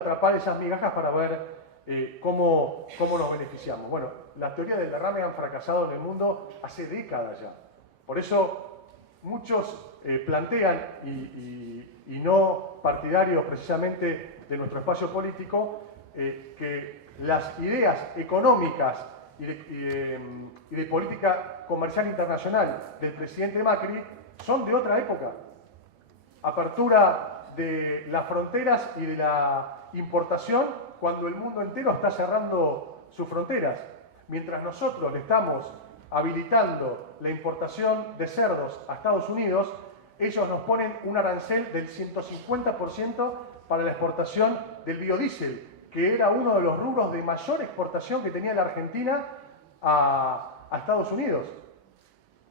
atrapar esas migajas para ver cómo nos beneficiamos. Bueno, las teorías del derrame han fracasado en el mundo hace décadas ya. Por eso muchos plantean, y no partidarios precisamente de nuestro espacio político, que las ideas económicas y de política comercial internacional del presidente Macri son de otra época. Apertura de las fronteras y de la importación cuando el mundo entero está cerrando sus fronteras. Mientras nosotros le estamos habilitando la importación de cerdos a Estados Unidos, ellos nos ponen un arancel del 150% para la exportación del biodiesel, que era uno de los rubros de mayor exportación que tenía la Argentina a Estados Unidos.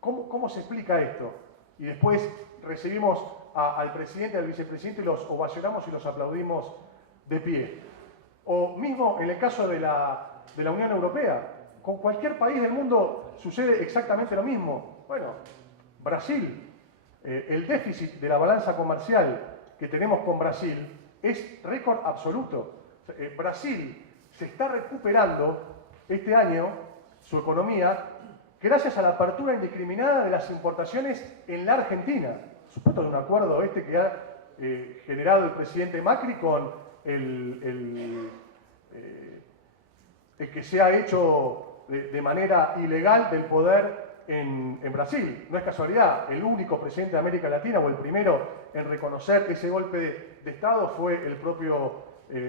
¿Cómo se explica esto? Y después recibimos al presidente y al vicepresidente y los ovacionamos y los aplaudimos de pie. O mismo en el caso de la Unión Europea. Con cualquier país del mundo sucede exactamente lo mismo. Bueno, Brasil, el déficit de la balanza comercial que tenemos con Brasil es récord absoluto. Brasil se está recuperando este año su economía gracias a la apertura indiscriminada de las importaciones en la Argentina. Supuesto de un acuerdo que ha generado el presidente Macri con el que se ha hecho de manera ilegal del poder en Brasil. No es casualidad, el único presidente de América Latina o el primero en reconocer ese golpe de Estado fue el propio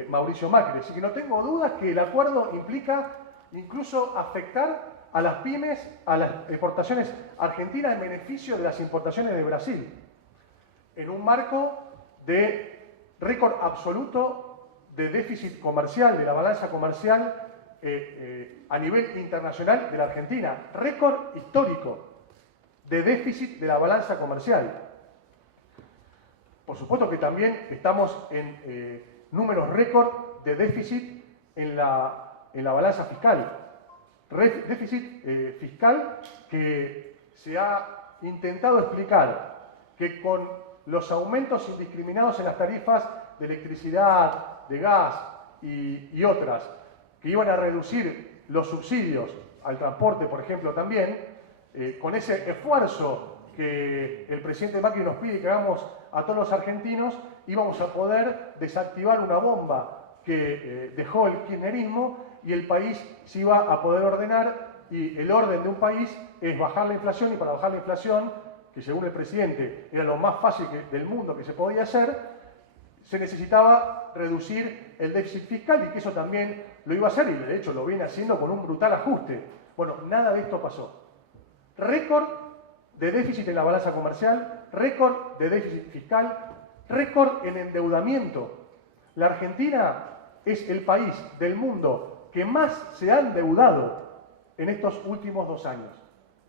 Mauricio Macri. Así que no tengo dudas que el acuerdo implica incluso afectar a las pymes, a las exportaciones argentinas en beneficio de las importaciones de Brasil, en un marco de récord absoluto de déficit comercial, de la balanza comercial a nivel internacional de la Argentina. Récord histórico de déficit de la balanza comercial. Por supuesto que también estamos en números récord de déficit en la balanza fiscal. Déficit fiscal que se ha intentado explicar que con los aumentos indiscriminados en las tarifas de electricidad, de gas y otras, que iban a reducir los subsidios al transporte, por ejemplo, también, con ese esfuerzo que el presidente Macri nos pide que hagamos a todos los argentinos, íbamos a poder desactivar una bomba que dejó el kirchnerismo y el país se iba a poder ordenar, y el orden de un país es bajar la inflación, y para bajar la inflación, que según el presidente era lo más fácil del mundo que se podía hacer, se necesitaba reducir el déficit fiscal, y que eso también lo iba a hacer, y de hecho lo viene haciendo con un brutal ajuste. Bueno, nada de esto pasó. Récord de déficit en la balanza comercial, récord de déficit fiscal, récord en endeudamiento. La Argentina es el país del mundo que más se ha endeudado en estos últimos 2 años.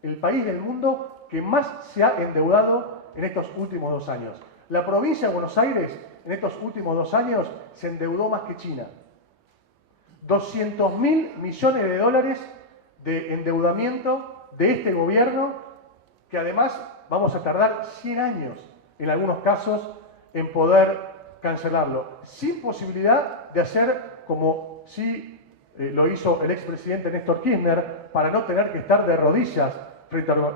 El país del mundo que más se ha endeudado en estos últimos 2 años. La provincia de Buenos Aires en estos últimos 2 años se endeudó más que China. 200.000 millones de dólares de endeudamiento de este gobierno, que además vamos a tardar 100 años, en algunos casos, en poder cancelarlo, sin posibilidad de hacer como sí lo hizo el expresidente Néstor Kirchner, para no tener que estar de rodillas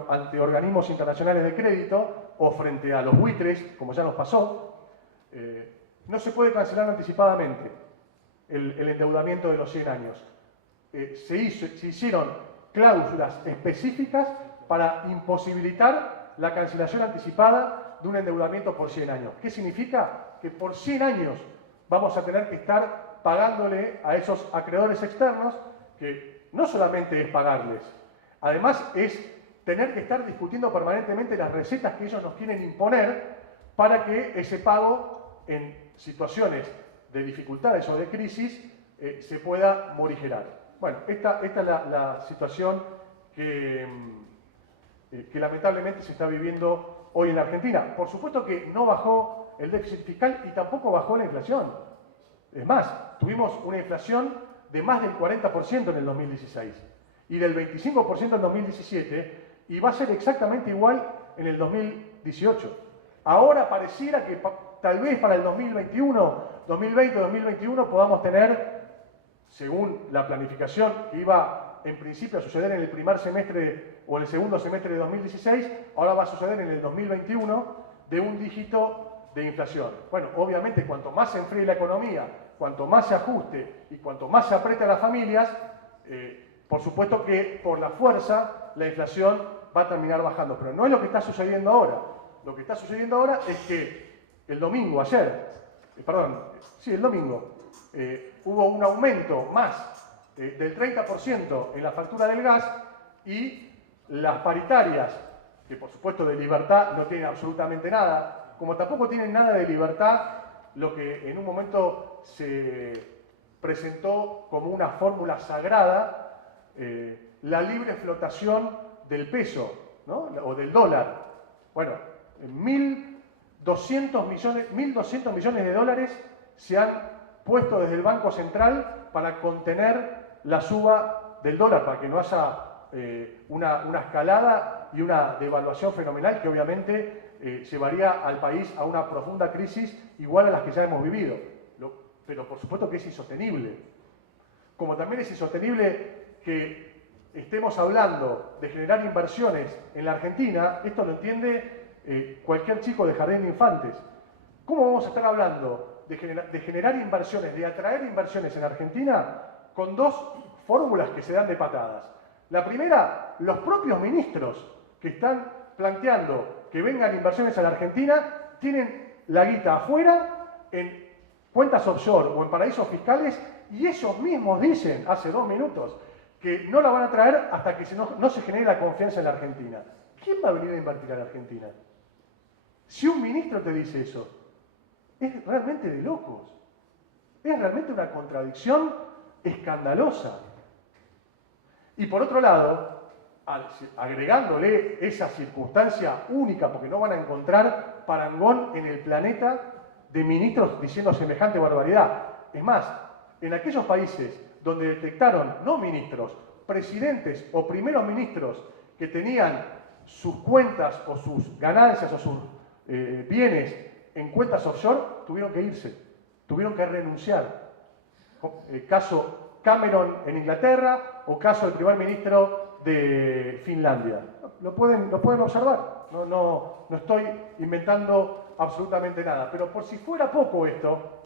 ante organismos internacionales de crédito o frente a los buitres, como ya nos pasó. No se puede cancelar anticipadamente el endeudamiento de los 100 años. Se hicieron cláusulas específicas para imposibilitar la cancelación anticipada de un endeudamiento por 100 años. ¿Qué significa? Que por 100 años vamos a tener que estar pagándole a esos acreedores externos, que no solamente es pagarles, además es tener que estar discutiendo permanentemente las recetas que ellos nos quieren imponer para que ese pago en situaciones de dificultades o de crisis se pueda morigerar. Bueno, esta es la situación que lamentablemente se está viviendo hoy en la Argentina. Por supuesto que no bajó el déficit fiscal y tampoco bajó la inflación. Es más, tuvimos una inflación de más del 40% en el 2016 y del 25% en 2017, y va a ser exactamente igual en el 2018. Ahora pareciera que tal vez para el 2020-2021 podamos tener, según la planificación que iba en principio a suceder en el primer semestre o en el segundo semestre de 2016, ahora va a suceder en el 2021, de un dígito de inflación. Bueno, obviamente cuanto más se enfríe la economía, cuanto más se ajuste y cuanto más se apriete a las familias, por supuesto que por la fuerza la inflación va a terminar bajando. Pero no es lo que está sucediendo ahora. Lo que está sucediendo ahora es que el domingo, el domingo, hubo un aumento más del 30% en la factura del gas y las paritarias, que por supuesto de libertad no tienen absolutamente nada, como tampoco tienen nada de libertad lo que en un momento se presentó como una fórmula sagrada, la libre flotación del peso, ¿no? O del dólar. Bueno, 1.200 millones de dólares se han puesto desde el Banco Central para contener la suba del dólar, para que no haya una escalada y una devaluación fenomenal que obviamente llevaría al país a una profunda crisis igual a las que ya hemos vivido. Pero por supuesto que es insostenible. Como también es insostenible que estemos hablando de generar inversiones en la Argentina, esto lo entiende cualquier chico de jardín de infantes. ¿Cómo vamos a estar hablando de generar inversiones, de atraer inversiones en Argentina con dos fórmulas que se dan de patadas? La primera, los propios ministros que están planteando que vengan inversiones a la Argentina tienen la guita afuera en cuentas offshore o en paraísos fiscales y ellos mismos dicen hace 2 minutos que no la van a traer hasta que no se genere la confianza en la Argentina. ¿Quién va a venir a invertir a la Argentina? Si un ministro te dice eso, es realmente de locos. Es realmente una contradicción escandalosa. Y por otro lado, agregándole esa circunstancia única, porque no van a encontrar parangón en el planeta de ministros diciendo semejante barbaridad. Es más, en aquellos países donde detectaron, no ministros, presidentes o primeros ministros que tenían sus cuentas o sus ganancias o sus bienes en cuentas offshore, tuvieron que irse, tuvieron que renunciar. Caso Cameron en Inglaterra o caso del primer ministro de Finlandia. Lo pueden observar, no estoy inventando absolutamente nada. Pero por si fuera poco esto,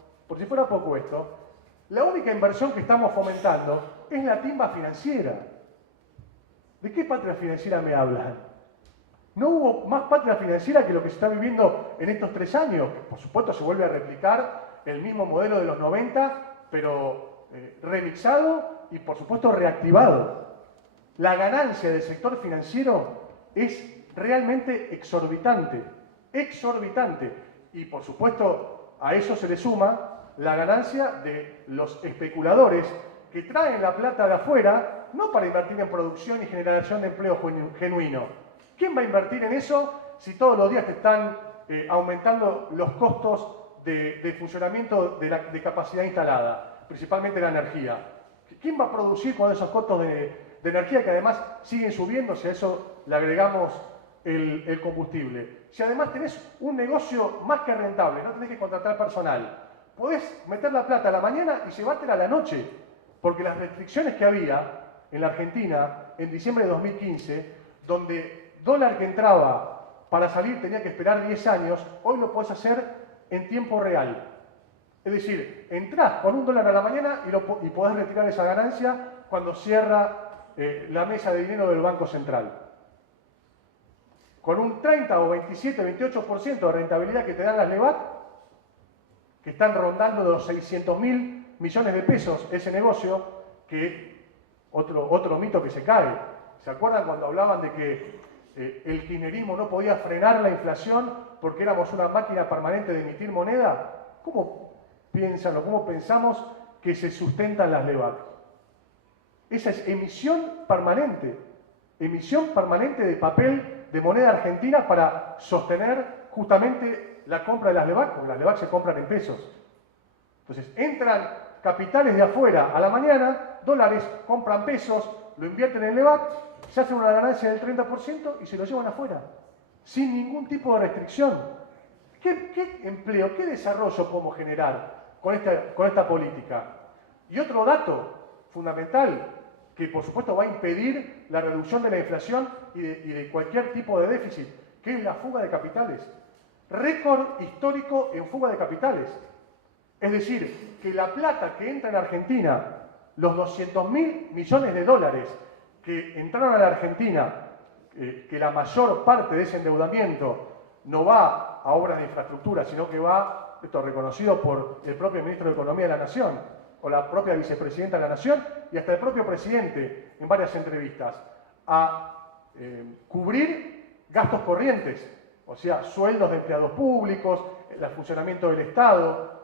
la única inversión que estamos fomentando es la timba financiera. ¿De qué patria financiera me hablan? No hubo más patria financiera que lo que se está viviendo en estos 3 años, que por supuesto se vuelve a replicar el mismo modelo de los 90, pero remixado y por supuesto reactivado. La ganancia del sector financiero es realmente exorbitante, y por supuesto a eso se le suma la ganancia de los especuladores que traen la plata de afuera, no para invertir en producción y generación de empleo genuino. ¿Quién va a invertir en eso si todos los días te están aumentando los costos de funcionamiento de capacidad instalada, principalmente la energía? ¿Quién va a producir con esos costos de energía que además siguen subiendo si a eso le agregamos el combustible? Si además tenés un negocio más que rentable, no tenés que contratar personal, podés meter la plata a la mañana y llevártela a la noche, porque las restricciones que había en la Argentina en diciembre de 2015, donde dólar que entraba para salir tenía que esperar 10 años, hoy lo podés hacer en tiempo real. Es decir, entrás con $1 a la mañana y podés retirar esa ganancia cuando cierra la mesa de dinero del Banco Central. Con un 30 o 27, 28% de rentabilidad que te dan las LEVAC, que están rondando de los 600.000 millones de pesos ese negocio, que otro mito que se cae. ¿Se acuerdan cuando hablaban de que el kirchnerismo no podía frenar la inflación porque éramos una máquina permanente de emitir moneda? ¿Cómo piensan o cómo pensamos que se sustentan las LEVAC? Esa es emisión permanente de papel de moneda argentina para sostener justamente la compra de las LEVAC, porque las LEVAC se compran en pesos. Entonces, entran capitales de afuera a la mañana, dólares, compran pesos, lo invierten en LEVAC, se hacen una ganancia del 30% y se lo llevan afuera, sin ningún tipo de restricción. ¿Qué empleo, qué desarrollo podemos generar con esta política? Y otro dato fundamental, que por supuesto va a impedir la reducción de la inflación y de cualquier tipo de déficit, que es la fuga de capitales. Récord histórico en fuga de capitales. Es decir, que la plata que entra en Argentina, los 200.000 millones de dólares que entraron a la Argentina, que la mayor parte de ese endeudamiento no va a obras de infraestructura, sino que va, esto reconocido por el propio ministro de Economía de la Nación, o la propia vicepresidenta de la Nación, y hasta el propio presidente en varias entrevistas, a cubrir gastos corrientes, o sea, sueldos de empleados públicos, el funcionamiento del Estado.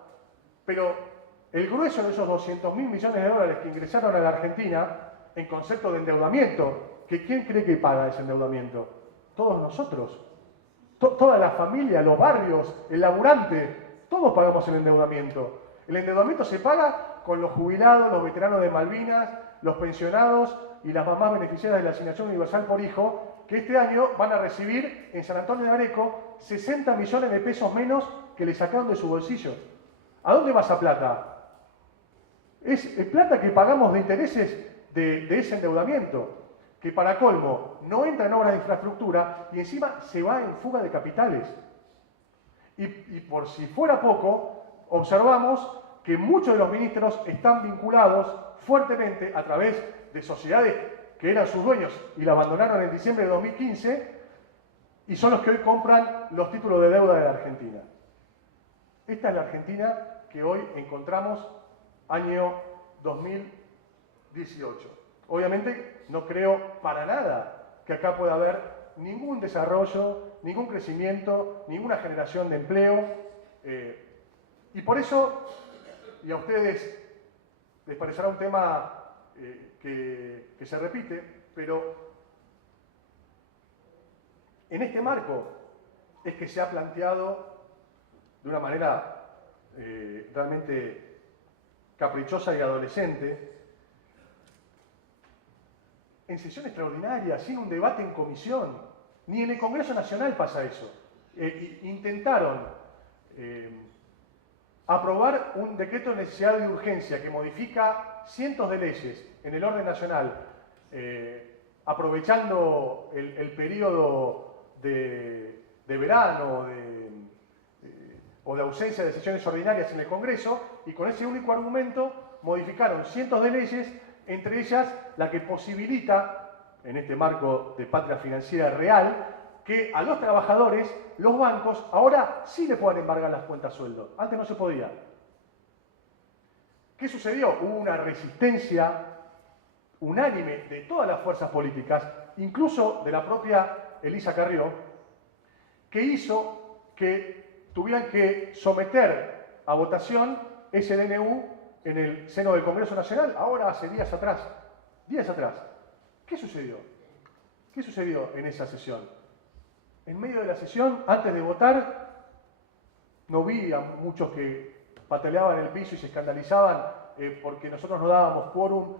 Pero el grueso de esos 200.000 millones de dólares que ingresaron a la Argentina en concepto de endeudamiento, que ¿quién cree que paga ese endeudamiento? Todos nosotros. Toda la familia, los barrios, el laburante, todos pagamos el endeudamiento. El endeudamiento se paga con los jubilados, los veteranos de Malvinas, los pensionados y las mamás beneficiarias de la asignación universal por hijo, que este año van a recibir en San Antonio de Areco 60 millones de pesos menos que le sacaron de su bolsillo. ¿A dónde va esa plata? Es plata que pagamos de intereses de ese endeudamiento, que para colmo no entra en obras de infraestructura y encima se va en fuga de capitales. Y por si fuera poco, observamos que muchos de los ministros están vinculados fuertemente a través de sociedades que eran sus dueños y la abandonaron en diciembre de 2015 y son los que hoy compran los títulos de deuda de la Argentina. Esta es la Argentina que hoy encontramos año 2018. Obviamente no creo para nada que acá pueda haber ningún desarrollo, ningún crecimiento, ninguna generación de empleo. Y por eso, y a ustedes les parecerá un tema que se repite, pero en este marco es que se ha planteado de una manera realmente caprichosa y adolescente, en sesión extraordinaria, sin un debate en comisión, ni en el Congreso Nacional pasa eso. Intentaron aprobar un decreto de necesidad de urgencia que modifica cientos de leyes en el orden nacional, aprovechando el periodo de verano o de ausencia de sesiones ordinarias en el Congreso, y con ese único argumento modificaron cientos de leyes, entre ellas la que posibilita, en este marco de patria financiera real, que a los trabajadores, los bancos, ahora sí le puedan embargar las cuentas sueldo. Antes no se podía. ¿Qué sucedió? Hubo una resistencia unánime de todas las fuerzas políticas, incluso de la propia Elisa Carrió, que hizo que tuvieran que someter a votación ese DNU en el seno del Congreso Nacional, ahora hace días atrás. Días atrás. ¿Qué sucedió? ¿Qué sucedió en esa sesión? En medio de la sesión, antes de votar, no vi a muchos que pataleaban el piso y se escandalizaban porque nosotros no dábamos quórum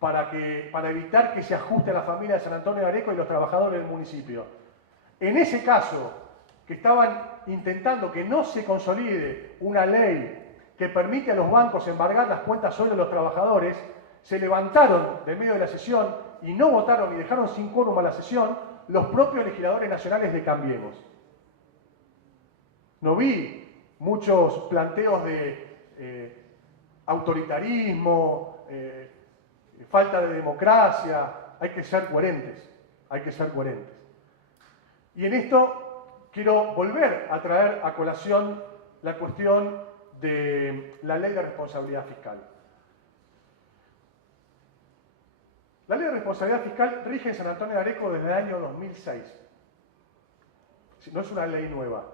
para evitar que se ajuste a la familia de San Antonio de Areco y los trabajadores del municipio. En ese caso, que estaban intentando que no se consolide una ley que permite a los bancos embargar las cuentas sueldo de los trabajadores, se levantaron de medio de la sesión y no votaron y dejaron sin quórum a la sesión los propios legisladores nacionales de Cambiemos. No vi muchos planteos de autoritarismo, falta de democracia. Hay que ser coherentes, hay que ser coherentes. Y en esto quiero volver a traer a colación la cuestión de la ley de responsabilidad fiscal. La ley de responsabilidad fiscal rige en San Antonio de Areco desde el año 2006. No es una ley nueva,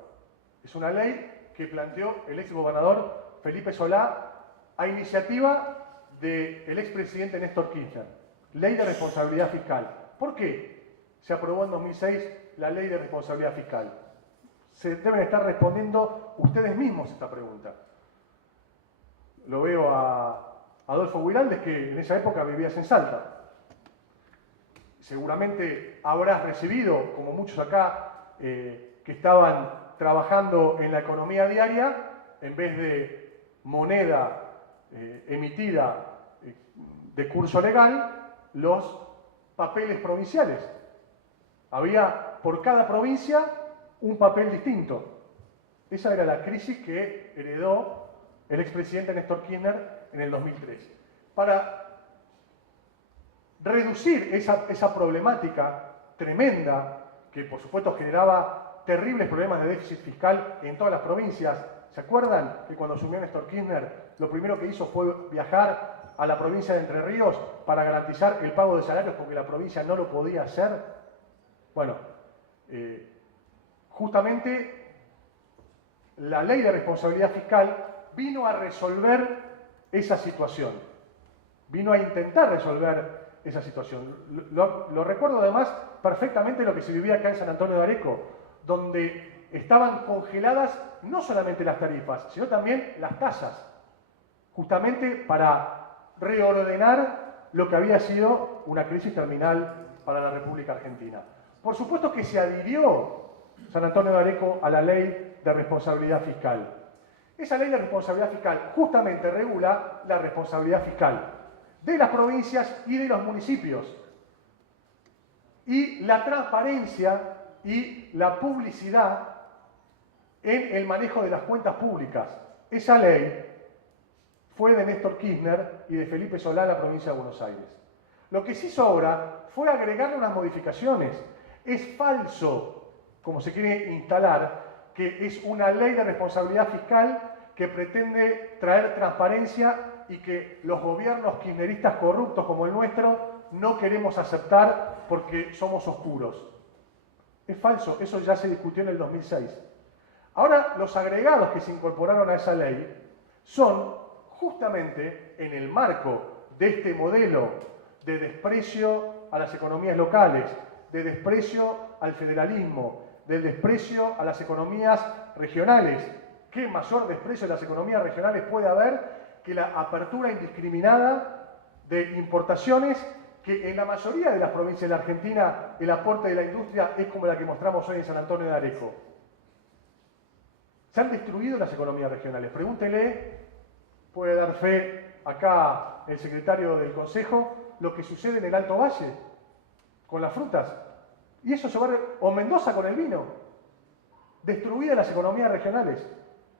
es una ley que planteó el exgobernador Felipe Solá a iniciativa del expresidente Néstor Kirchner. Ley de responsabilidad fiscal. ¿Por qué se aprobó en 2006 la ley de responsabilidad fiscal? Se deben estar respondiendo ustedes mismos esta pregunta. Lo veo a Adolfo Guiraldes, que en esa época vivías en Salta. Seguramente habrás recibido, como muchos acá, que estaban trabajando en la economía diaria, en vez de moneda emitida de curso legal, los papeles provinciales. Había por cada provincia un papel distinto. Esa era la crisis que heredó el expresidente Néstor Kirchner en el 2003. Para reducir esa problemática tremenda, que por supuesto generaba terribles problemas de déficit fiscal en todas las provincias. ¿Se acuerdan que cuando asumió Néstor Kirchner, lo primero que hizo fue viajar a la provincia de Entre Ríos para garantizar el pago de salarios porque la provincia no lo podía hacer? Bueno, justamente la ley de responsabilidad fiscal vino a resolver esa situación, vino a intentar resolver esa situación. Lo recuerdo además perfectamente lo que se vivía acá en San Antonio de Areco, donde estaban congeladas no solamente las tarifas, sino también las tasas, justamente para reordenar lo que había sido una crisis terminal para la República Argentina. Por supuesto que se adhirió San Antonio de Areco a la ley de responsabilidad fiscal. Esa ley de responsabilidad fiscal justamente regula la responsabilidad fiscal de las provincias y de los municipios, y la transparencia y la publicidad en el manejo de las cuentas públicas. Esa ley fue de Néstor Kirchner y de Felipe Solá en la provincia de Buenos Aires. Lo que sí sobra fue agregarle unas modificaciones. Es falso, como se quiere instalar, que es una ley de responsabilidad fiscal que pretende traer transparencia y que los gobiernos kirchneristas corruptos como el nuestro no queremos aceptar porque somos oscuros. Es falso, eso ya se discutió en el 2006. Ahora, los agregados que se incorporaron a esa ley son justamente en el marco de este modelo de desprecio a las economías locales, de desprecio al federalismo, del desprecio a las economías regionales. ¿Qué mayor desprecio a las economías regionales puede haber que la apertura indiscriminada de importaciones, que en la mayoría de las provincias de la Argentina el aporte de la industria es como la que mostramos hoy en San Antonio de Areco? Se han destruido las economías regionales. Pregúntele, puede dar fe acá el secretario del Consejo, lo que sucede en el Alto Valle con las frutas. Y eso se va o Mendoza con el vino. Destruidas las economías regionales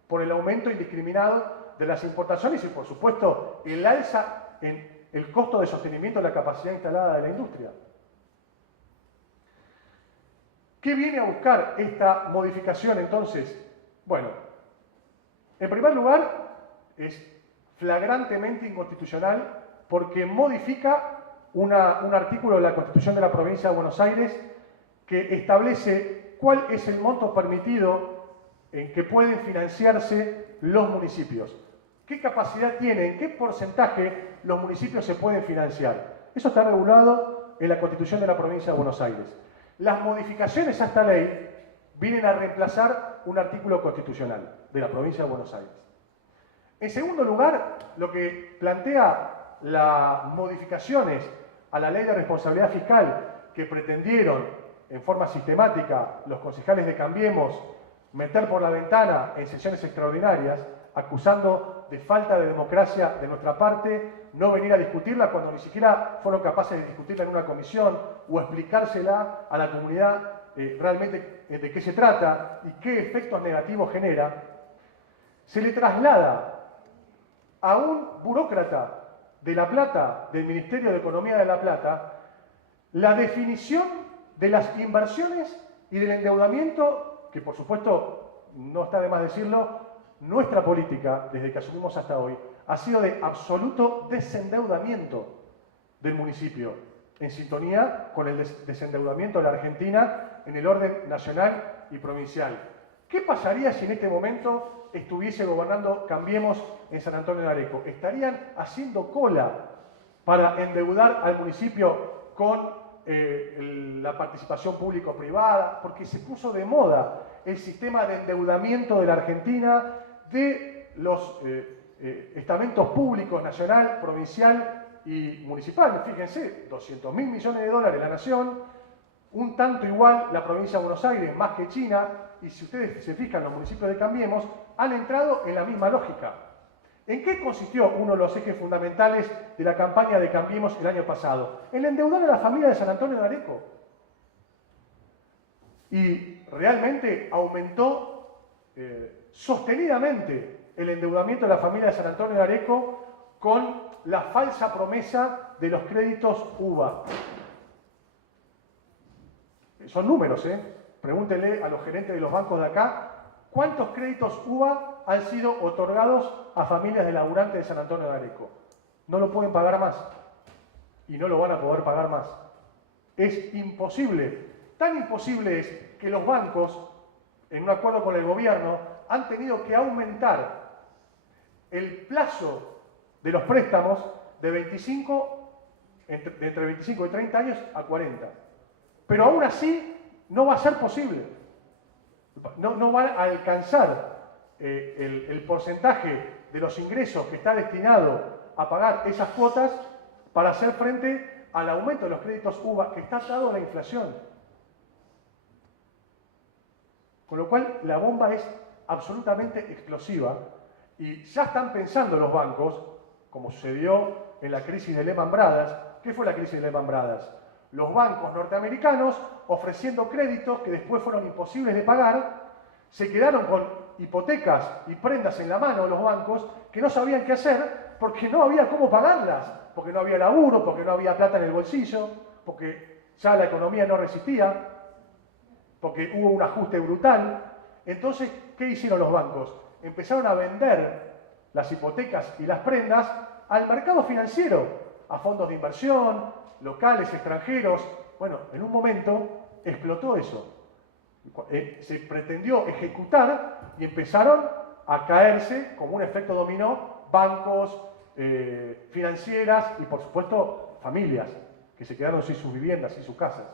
por el aumento indiscriminado de las importaciones y, por supuesto, el alza en el costo de sostenimiento de la capacidad instalada de la industria. ¿Qué viene a buscar esta modificación entonces? Bueno, en primer lugar, es flagrantemente inconstitucional porque modifica un artículo de la Constitución de la Provincia de Buenos Aires que establece cuál es el monto permitido en que pueden financiarse los municipios. ¿Qué capacidad tienen? ¿Qué porcentaje los municipios se pueden financiar? Eso está regulado en la Constitución de la Provincia de Buenos Aires. Las modificaciones a esta ley vienen a reemplazar un artículo constitucional de la Provincia de Buenos Aires. En segundo lugar, lo que plantea las modificaciones a la Ley de Responsabilidad Fiscal que pretendieron en forma sistemática los concejales de Cambiemos meter por la ventana en sesiones extraordinarias, acusando de falta de democracia de nuestra parte, no venir a discutirla cuando ni siquiera fueron capaces de discutirla en una comisión o explicársela a la comunidad realmente de qué se trata y qué efectos negativos genera, se le traslada a un burócrata de La Plata, del Ministerio de Economía de La Plata, la definición de las inversiones y del endeudamiento, que por supuesto, no está de más decirlo, nuestra política, desde que asumimos hasta hoy, ha sido de absoluto desendeudamiento del municipio, en sintonía con el desendeudamiento de la Argentina en el orden nacional y provincial. ¿Qué pasaría si en este momento estuviese gobernando Cambiemos en San Antonio de Areco? Estarían haciendo cola para endeudar al municipio con la participación público-privada, porque se puso de moda el sistema de endeudamiento de la Argentina, de los estamentos públicos nacional, provincial y municipal. Fíjense, 200.000 millones de dólares la nación, un tanto igual la provincia de Buenos Aires, más que China, y si ustedes se fijan, los municipios de Cambiemos han entrado en la misma lógica. ¿En qué consistió uno de los ejes fundamentales de la campaña de Cambiemos el año pasado? En endeudar a la familia de San Antonio de Areco. Y realmente aumentó sostenidamente el endeudamiento de la familia de San Antonio de Areco con la falsa promesa de los créditos UVA. Son números, ¿eh? Pregúntenle a los gerentes de los bancos de acá cuántos créditos UVA han sido otorgados a familias de laburantes de San Antonio de Areco. No lo pueden pagar más y no lo van a poder pagar más. Es imposible. Tan imposible es que los bancos, en un acuerdo con el gobierno, han tenido que aumentar el plazo de los préstamos de entre 25 y 30 años a 40. Pero aún así no va a ser posible. No va a alcanzar el porcentaje de los ingresos que está destinado a pagar esas cuotas para hacer frente al aumento de los créditos UVA que está atado a la inflación. Con lo cual la bomba es absolutamente explosiva y ya están pensando los bancos, como sucedió en la crisis de Lehman Brothers. ¿Qué fue la crisis de Lehman Brothers? Los bancos norteamericanos ofreciendo créditos que después fueron imposibles de pagar, se quedaron con hipotecas y prendas en la mano los bancos que no sabían qué hacer porque no había cómo pagarlas, porque no había laburo, porque no había plata en el bolsillo, porque ya la economía no resistía, porque hubo un ajuste brutal. Entonces, ¿qué hicieron los bancos? Empezaron a vender las hipotecas y las prendas al mercado financiero, a fondos de inversión, locales, extranjeros. Bueno, en un momento explotó eso. Se pretendió ejecutar y empezaron a caerse como un efecto dominó bancos, financieras y por supuesto familias que se quedaron sin sus viviendas, sin sus casas.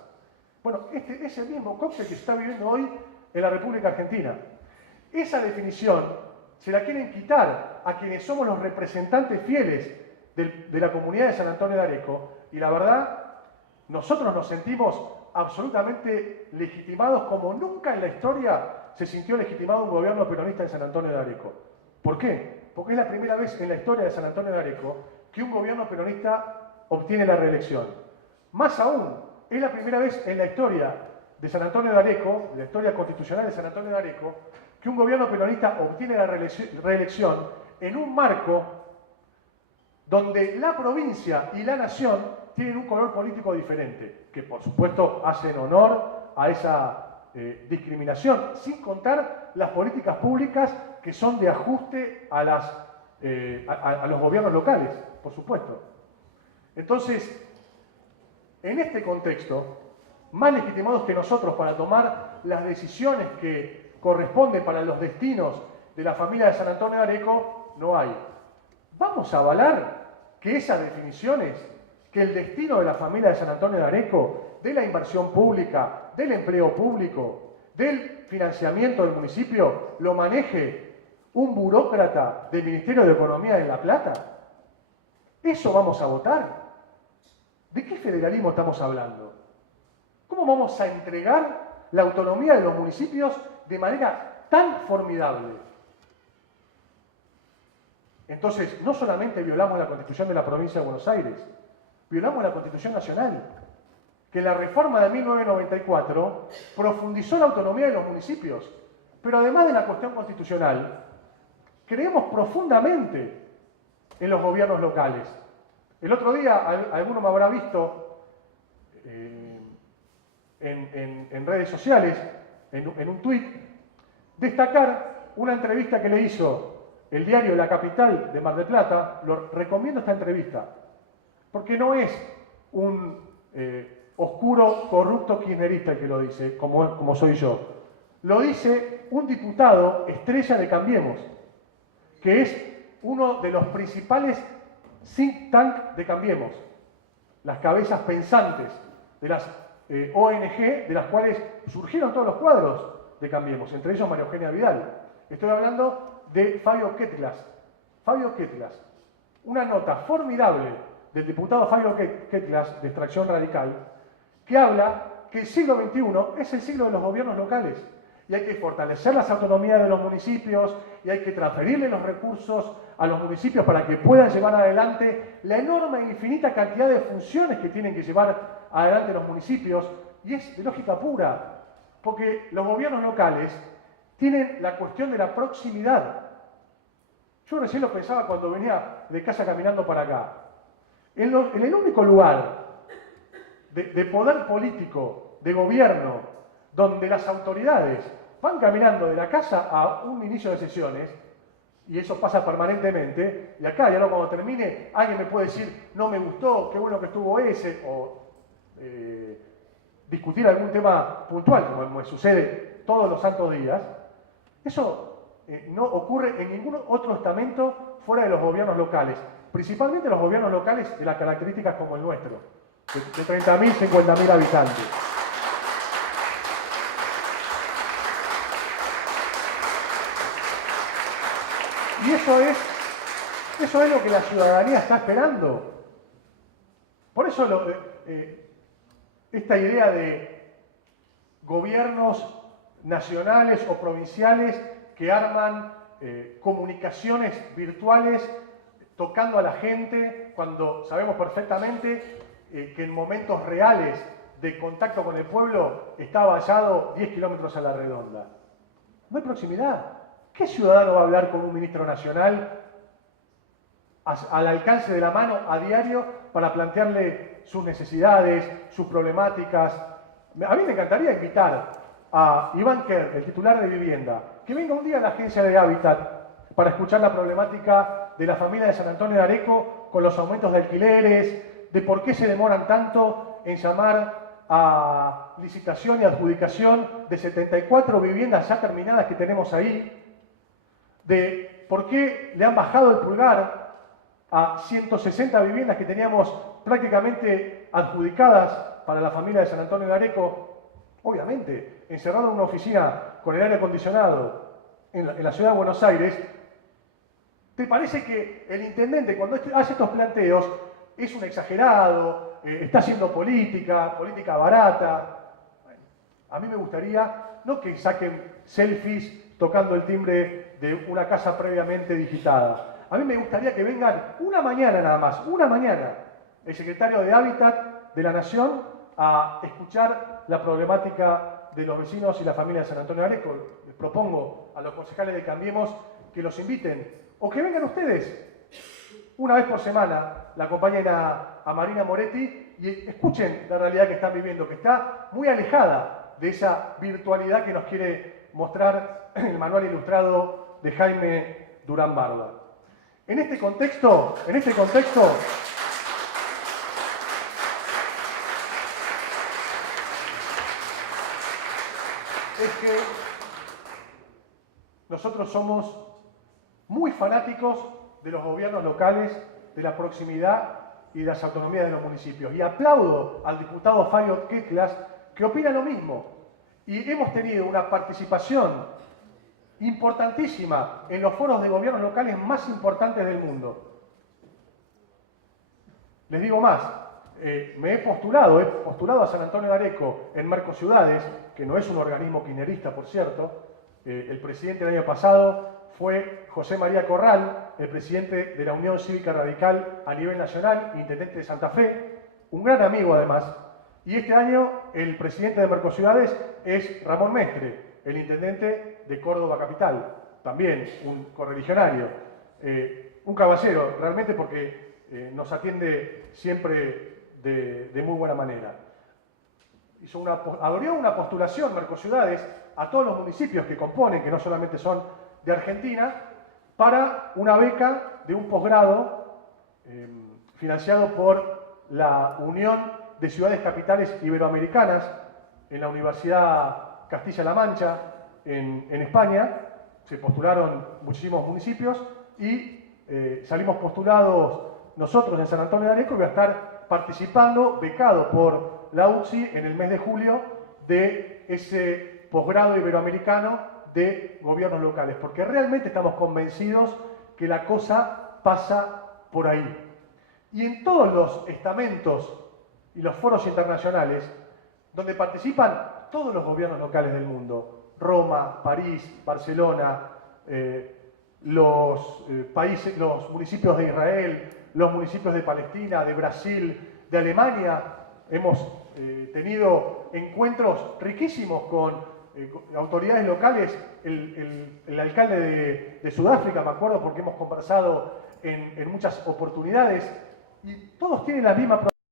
Bueno, este es el mismo cóctel que se está viviendo hoy en la República Argentina. Esa definición se la quieren quitar a quienes somos los representantes fieles de la comunidad de San Antonio de Areco, y la verdad, nosotros nos sentimos absolutamente legitimados como nunca en la historia se sintió legitimado un gobierno peronista en San Antonio de Areco. ¿Por qué? Porque es la primera vez en la historia de San Antonio de Areco que un gobierno peronista obtiene la reelección. Más aún, es la primera vez en la historia de San Antonio de Areco, de la historia constitucional de San Antonio de Areco, que un gobierno peronista obtiene la reelección en un marco donde la provincia y la nación tienen un color político diferente, que por supuesto hacen honor a esa discriminación, sin contar las políticas públicas que son de ajuste a los gobiernos locales, por supuesto. Entonces, en este contexto, más legitimados que nosotros para tomar las decisiones que corresponden para los destinos de la familia de San Antonio de Areco, no hay. ¿Vamos a avalar que esas definiciones, que el destino de la familia de San Antonio de Areco, de la inversión pública, del empleo público, del financiamiento del municipio, lo maneje un burócrata del Ministerio de Economía en La Plata? ¿Eso vamos a votar? ¿De qué federalismo estamos hablando? ¿Cómo vamos a entregar la autonomía de los municipios de manera tan formidable? Entonces, no solamente violamos la Constitución de la Provincia de Buenos Aires, violamos la Constitución Nacional, que la reforma de 1994 profundizó la autonomía de los municipios. Pero además de la cuestión constitucional, creemos profundamente en los gobiernos locales. El otro día, alguno me habrá visto en redes sociales, en un tuit, destacar una entrevista que le hizo el diario La Capital de Mar del Plata. Lo recomiendo esta entrevista, porque no es un oscuro, corrupto kirchnerista el que lo dice, como soy yo. Lo dice un diputado estrella de Cambiemos, que es uno de los principales think tank de Cambiemos, las cabezas pensantes de las ONG de las cuales surgieron todos los cuadros de Cambiemos, entre ellos María Eugenia Vidal. Estoy hablando de Fabio Ketglas. Fabio Ketglas, una nota formidable del diputado Fabio Ketglas, de Extracción Radical, que habla que el siglo XXI es el siglo de los gobiernos locales y hay que fortalecer las autonomías de los municipios y hay que transferirle los recursos a los municipios para que puedan llevar adelante la enorme e infinita cantidad de funciones que tienen que llevar adelante los municipios, y es de lógica pura, porque los gobiernos locales tienen la cuestión de la proximidad. Yo recién lo pensaba cuando venía de casa caminando para acá. En el único lugar de poder político, de gobierno, donde las autoridades van caminando de la casa a un inicio de sesiones, y eso pasa permanentemente, y acá, ya no, cuando termine, alguien me puede decir, no me gustó, qué bueno que estuvo ese, o discutir algún tema puntual, como me sucede todos los santos días. Eso no ocurre en ningún otro estamento fuera de los gobiernos locales, principalmente los gobiernos locales de las características como el nuestro, de 30.000, 50.000 habitantes. Y eso es lo que la ciudadanía está esperando. Por eso esta idea de gobiernos nacionales o provinciales que arman comunicaciones virtuales tocando a la gente, cuando sabemos perfectamente que en momentos reales de contacto con el pueblo está vallado 10 kilómetros a la redonda. No hay proximidad. ¿Qué ciudadano va a hablar con un ministro nacional al alcance de la mano a diario para plantearle sus necesidades, sus problemáticas? A mí me encantaría invitar a Iván Kerr, el titular de vivienda, que venga un día a la agencia de Hábitat para escuchar la problemática de la familia de San Antonio de Areco con los aumentos de alquileres, de por qué se demoran tanto en llamar a licitación y adjudicación de 74 viviendas ya terminadas que tenemos ahí, de por qué le han bajado el pulgar a 160 viviendas que teníamos prácticamente adjudicadas para la familia de San Antonio de Areco, obviamente, encerrado en una oficina con el aire acondicionado en la ciudad de Buenos Aires. ¿Te parece que el intendente, cuando hace estos planteos, es un exagerado, está haciendo política barata? Bueno, a mí me gustaría, no que saquen selfies tocando el timbre de una casa previamente digitada. A mí me gustaría que vengan una mañana nada más, una mañana, el secretario de Hábitat de la Nación a escuchar la problemática de los vecinos y la familia de San Antonio de Areco. Les propongo a los concejales de Cambiemos que los inviten, o que vengan ustedes una vez por semana, la acompañen a Marina Moretti y escuchen la realidad que están viviendo, que está muy alejada de esa virtualidad que nos quiere mostrar el manual ilustrado de Jaime Durán Barba. En este contexto, es que nosotros somos muy fanáticos de los gobiernos locales, de la proximidad y de las autonomías de los municipios. Y aplaudo al diputado Fayot Ketlas, que opina lo mismo. Y hemos tenido una participación importantísima en los foros de gobiernos locales más importantes del mundo. Les digo más, me he postulado a San Antonio de Areco en Mercociudades, que no es un organismo kirchnerista, por cierto. El presidente del año pasado fue José María Corral, el presidente de la Unión Cívica Radical a nivel nacional, intendente de Santa Fe, un gran amigo además. Y este año el presidente de Mercociudades es Ramón Mestre, el intendente de Córdoba Capital, también un correligionario, un caballero realmente, porque nos atiende siempre de muy buena manera. Abrió una postulación Mercociudades a todos los municipios que componen, que no solamente son de Argentina, para una beca de un posgrado financiado por la Unión de Ciudades Capitales Iberoamericanas en la Universidad Castilla-La Mancha en España. Se postularon muchísimos municipios y salimos postulados nosotros en San Antonio de Areco, y voy a estar participando, becado por la UCSI en el mes de julio, de ese posgrado iberoamericano de gobiernos locales, porque realmente estamos convencidos que la cosa pasa por ahí. Y en todos los estamentos y los foros internacionales, donde participan todos los gobiernos locales del mundo: Roma, París, Barcelona, los municipios de Israel, los municipios de Palestina, de Brasil, de Alemania. Hemos tenido encuentros riquísimos con autoridades locales, el alcalde de Sudáfrica, me acuerdo, porque hemos conversado en muchas oportunidades, y todos tienen la misma